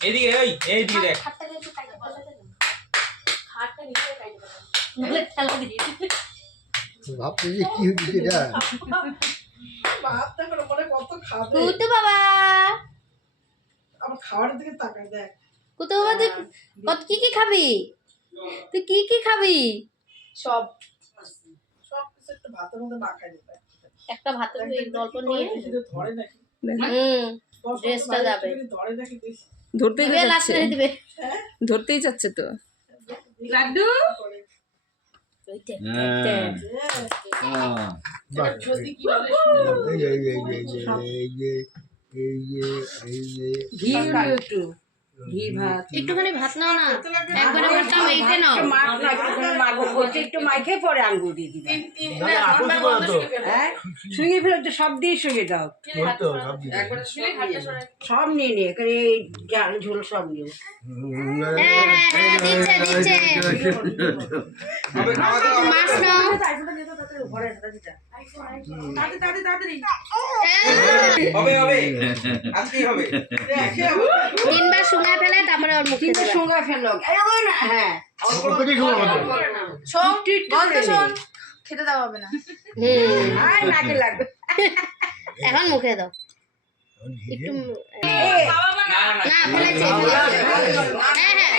এদিকে ওই এইদিকে দেখ খাটটাকে একটু কাইটে ফেলে দে না। খাটটা নিচে কাইটে ফেলে দে। নাহলে ঠেলা দিয়ে দিবি। ভাবতে যে কি হচ্ছে এটা ভাতটা করে মনে কত খাবে কুতু বাবা। আমার খাবারের দিকে তাকায় দেখ কুতু বাবা তুই কত কি কি খাবি? তুই কি কি খাবি? সব। সব কিছু একটু ভাতের মধ্যে মাখাই দিবে একটা ভাতের গল্প নিয়ে। ধরে নাকি। হুম। দশ ড্রেসটা যাবে। ধরতেই যাচ্ছে। ধরতেই যাচ্ছে তো। লাড্ডু? হ্যাঁ। একটুখানি ভাত নাও না। একবার এইতে নাও। একটু মাইখে পরে আঙ্গুর দিয়ে দিবে। শুয়ে হ্যাঁ? তো। সব দিয়ে শুয়ে দাও। সব নিয়ে নিয়ে এই জাল ঝোল সব নিয়ে হ্যাঁ, হ্যাঁ, মাছ নাও। তাড়াতাড়ি তাড়াতাড়ি হবে হবে আজকেই হবে। তিনবার ফেলে তারপরে ওর মুখে কিন্তু দেবে। সঙ্গে ফেলল। হ্যাঁ? শোন বলতে শোন খেতে হবে না। হুম আর নাকে লাগবে। এখন মুখে দাও। একটু না ফেলেছে হ্যাঁ হ্যাঁ।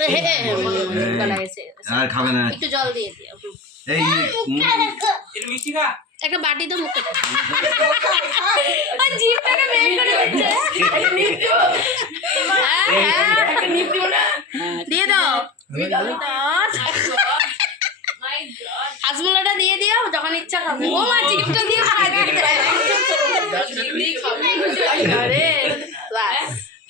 হে, হে, হে, গলা গেছে। আর খাবে না। একটু জল দিয়ে দিও। এই একটু মিষ্টি খা। একটা বাটি তো মুখে। জিভটাকে বের করে দিচ্ছে। হ্যাঁ, হ্যাঁ। দিয়ে দাও। হাজমোলাটা দিয়ে দিও যখন ইচ্ছা খাবে। ও মা জিভটা দিয়ে খাই আরে বাস।